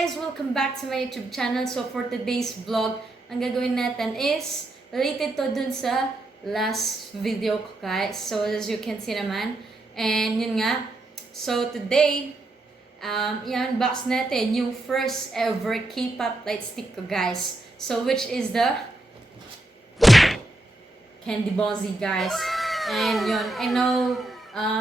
guys! Welcome back to my YouTube channel. So for today's vlog, ang gagawin natin is related to dun sa last video ko guys. So as you can see naman. And yun nga. So today, i-unbox natin yung first ever K-pop lightstick ko guys. So which is the Candy Bonzi guys. And yun, I know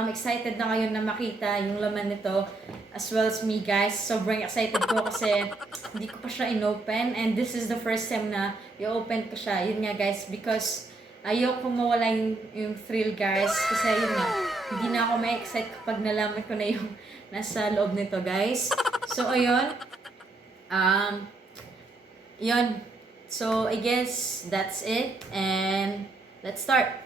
excited na kayo na makita yung laman nito as well as me guys. Sobrang excited ko kasi hindi ko pa siya in-open and this is the first time na i-open ko siya. Yun nga guys, because ayoko mawala yung thrill guys kasi yun nga, hindi na ako may excite kapag nalaman ko na yung nasa loob nito guys. So ayun, yun. So I guess that's it and let's start.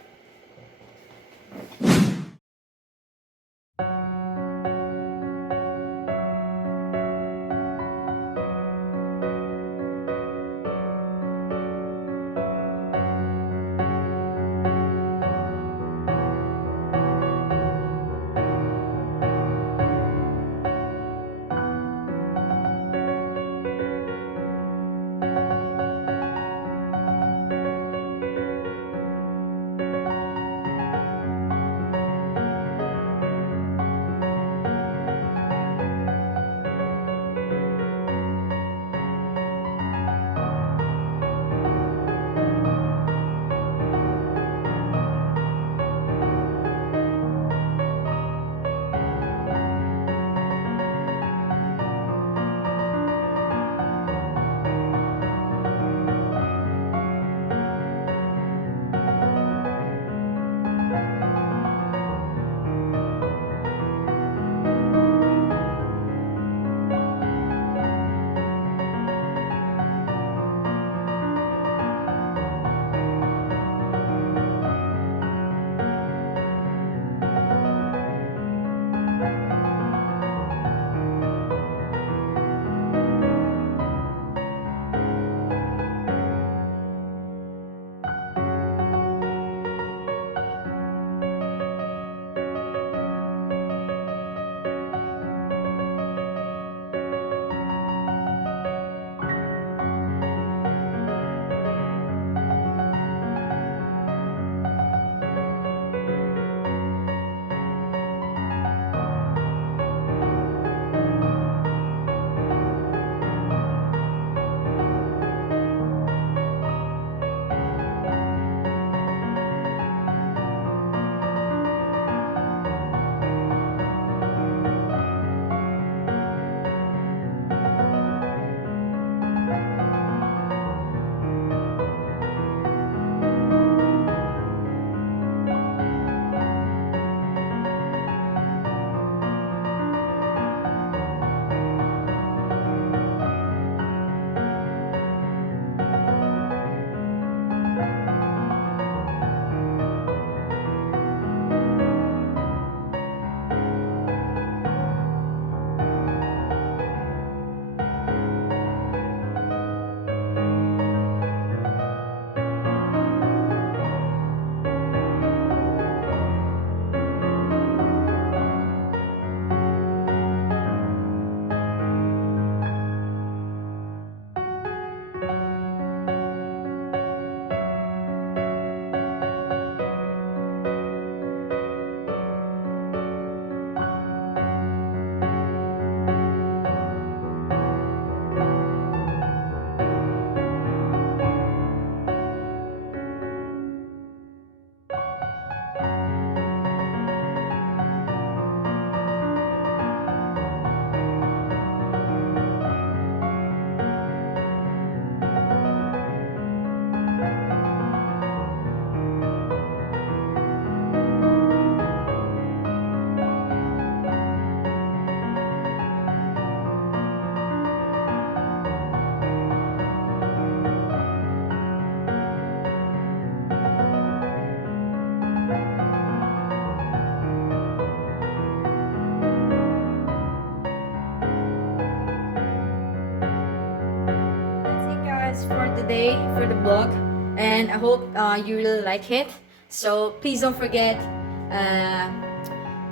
For today for the vlog and I hope you really like it. So please don't forget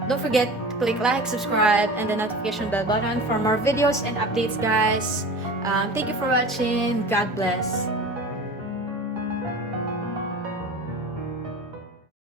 to click like, subscribe, and the notification bell button for more videos and updates, guys. Thank you for watching. God bless.